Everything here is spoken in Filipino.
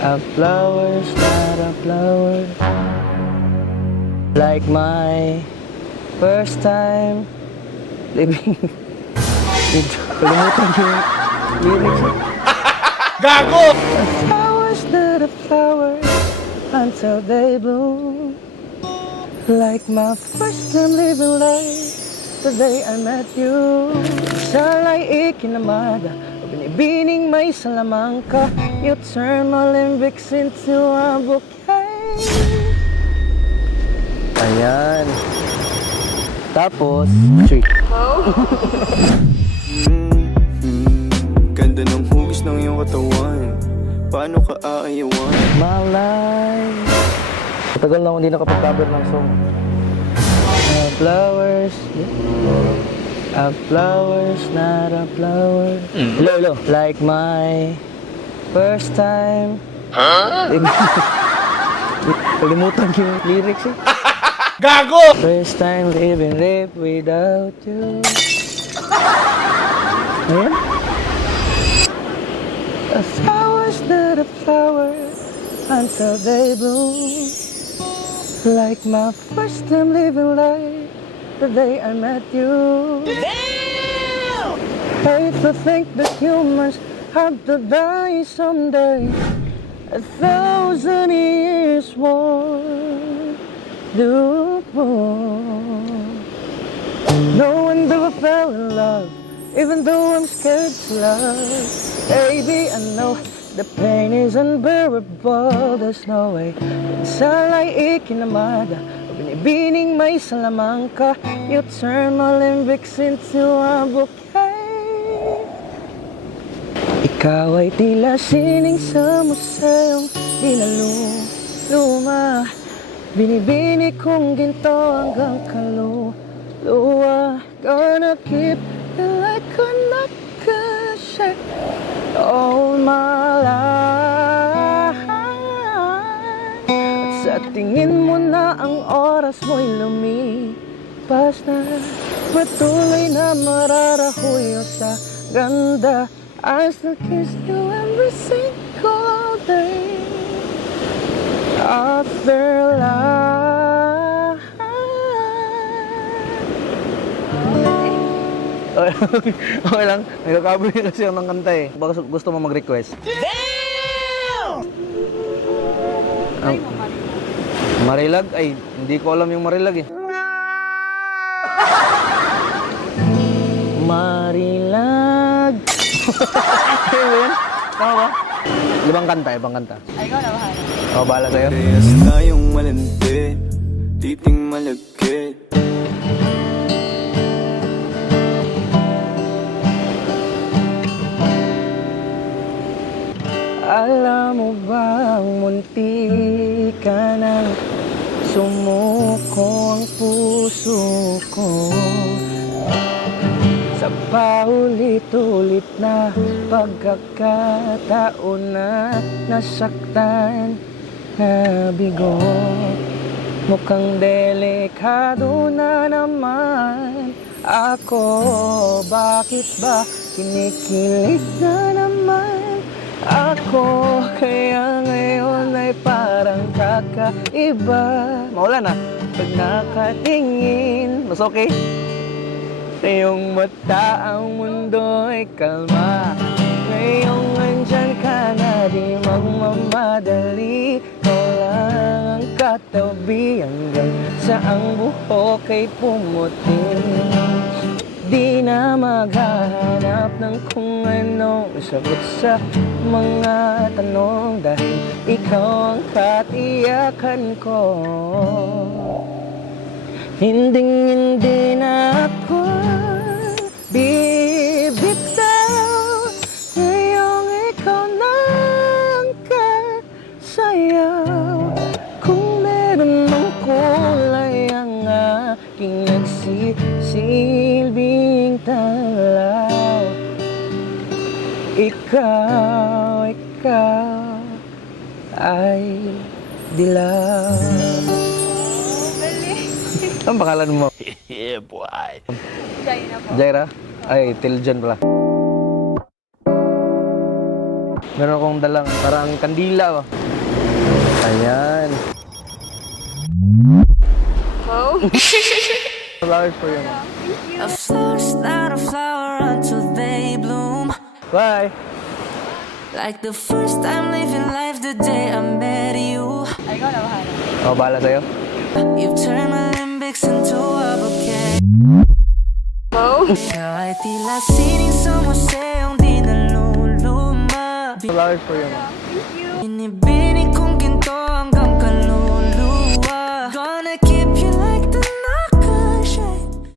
A flower's not a flower, like my first time living. Kalimutan yung lyrics. Gago! A flower's not a flower until they bloom, like my first time living life the day I met you. Sala'y ikinamada, binibining may salamangka. You turn my limbics into a bouquet. Ayan. Tapos, three. Ganda ng hugis ng iyong katawan. Paano ka aayawan? Malay. Matagal na akong hindi nakapag-cover ng song. Flowers. A flower's not a flower. Hello. Like my first time. Huh? Kalimutan yung lyrics eh. Gago! First time living life without you. Ayan. A flower's not a flower until they bloom, like my first time living life the day I met you. Damn! Hate to think that humans have to die someday. 1,000 years won't do more. No one ever fell in love, even though I'm scared to love. Baby, I know the pain is unbearable. There's no way. Sala'y ikinamada, binibining may salamangka. You turn my limbics into a bouquet. Ikaw ay tila sining sa museong dinaluma. Binibini kong ginto hanggang kaluluwa. Gonna keep you like a nakashake all my life. At sa tingin mo na ang oras mo'y lumipas na, patuloy na mararahuyo sa ganda. I still kiss you every single day after life. Okay lang, nagkakaboy kasi ako ng kanta eh. Baka gusto mo mag-request. Damn! Marilag? Ay, hindi ko alam yung Marilag eh. Marilag. Ano ba yun? Tama ba? Ibang kanta. Ay, ikaw na bahala. O, bahala sa'yo. Parehas tayong malandi, titing malagkit. Alam mo bang munti ka nang sumuko ang puso ko sa paulit-ulit na pagkakataon na nasaktan na bigo. Mukhang delikado na naman ako. Bakit ba kinikilig na naman ako? Kaya ngayon ay parang kakaiba. Mawala na. Pag nakatingin, mas okay. Sa iyong mata ang mundo ay kalma. Ngayong andyan ka na, di magmamadali. Ikaw lang ang katabi hanggang sa ang buhok ay pumuti. Di na maghahanap ng kung anong sagot sa mga tanong, dahil ikaw ang katiyakan ko. Hindi na ako bibitaw ngayong ikaw na ang kasayaw. Kung meron mang kulay ang aking nagsisilbing tanglaw, ikaw ay dilaw. Ang pangalan mo? Yeah, boy. Jaina po. Jaira? Ay, Tiljan pala. Meron akong dalang parang kandila. Oh. Ayan. Wow. Flowers for you. A flower's not a flower until they bloom. Bye. Like the first time living life the day I met you. Ay, ikaw na bahala. Oh, bahala sa'yo. You've turned my limbics into a bouquet. Wow. Kahit tila sining sumosayong di naluluma. Flowers for you. Inibini